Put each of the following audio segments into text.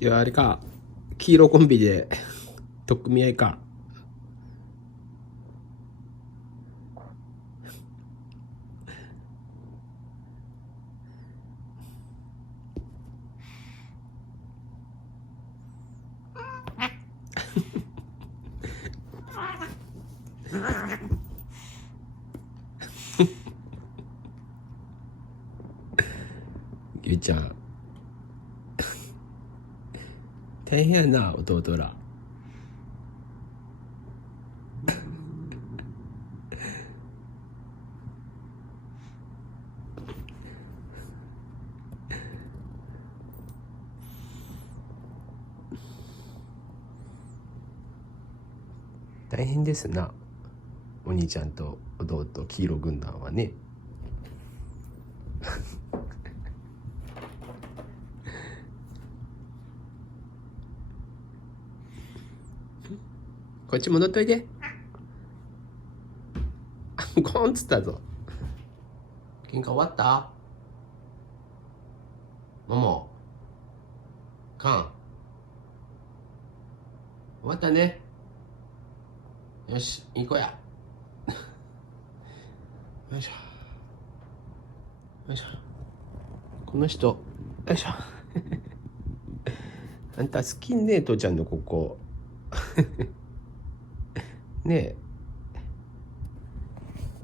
いやあれか、黄色コンビで取っ組み合いか。ゆいちゃん大変やな、弟ら。大変ですな、お兄ちゃんと弟黄色軍団はね。こっち戻っといて。ゴンっつったぞ。喧嘩終わった？ももかん終わったね。よし行こうや。よいしょよいしょ。この人、よいしょ。あんた好きねえ、父ちゃんのここ。ね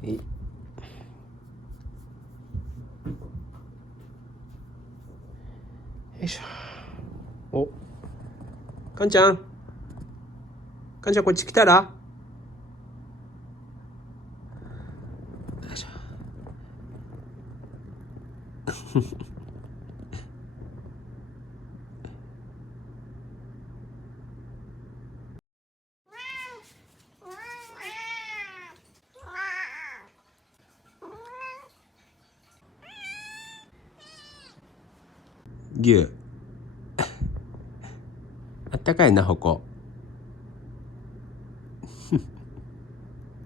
え。よいしょ。お、かんちゃん。かんちゃんこっち来たら。よいしょ。牛。あったかいな、ここ。